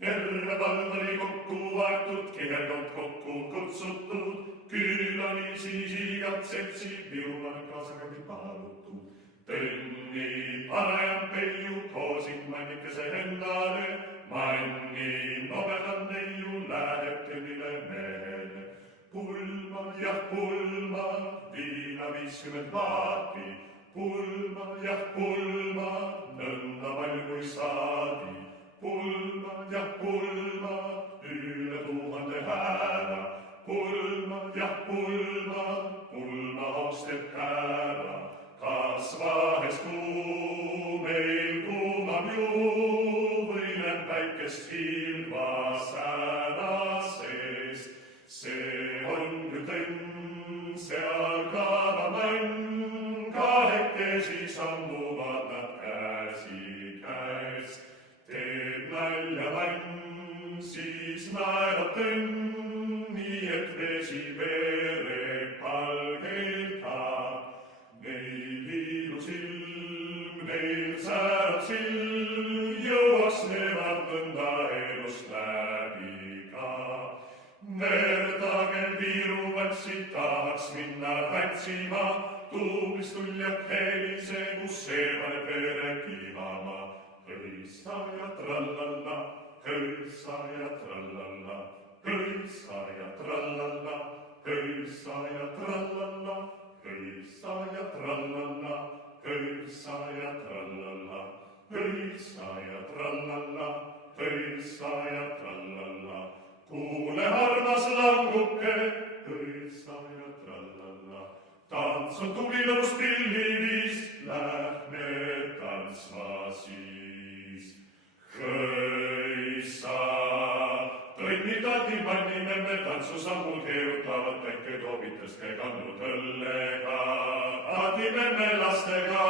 Terve vald oli kokku aetud, kihedalt kokku kutsutud, küll oli siis igat seltsi viruval kaasakändi palutud. Tõnni parajam peiu koosing mannikese endale, manni nobedan neiu läheb kõnnile mehele. Pulma, jah pulma, viina 50 vaati, pulma, jah pulma, nõnda palju kui saadi. Pulma, jah pulma, üle 1000 hääla, pulma, jah pulma, pulma hoosteb käära. Kas vahes kuu meil kuumab ju või näeb päikest ilma sääna sees? See on ju tõnn, seal kaavamann, kahekesi sammuvad nad käsikäes. Teeb nalja mann, siis naerab tõnn, nii et vesi veereb palgelda. Neil ilus ilm, neil säärab silm, jõuaks nemad mõnda elust läbi ka. Nerdage viiru vatsi, tahaks minna tantsima, tublist tuljak helise, kus see paneb vere kihama. Hõisa ja trallalla, hõisa ja trallalla, hõisa ja trallalla, hõisa ja trallalla, hõisa ja trallalla, hõisa ja trallalla, hõisa ja trallalla, hõisa ja trallalla. Kuule, armas languke, hõisa ja trallalla. Tants on tubli lõbus pilliviis, lähme tantsma siis. Hõisa, tõnni tadi mannime me tantsusammul keerutavad, päike toobitas käe kandnud õllega. Adime me lastega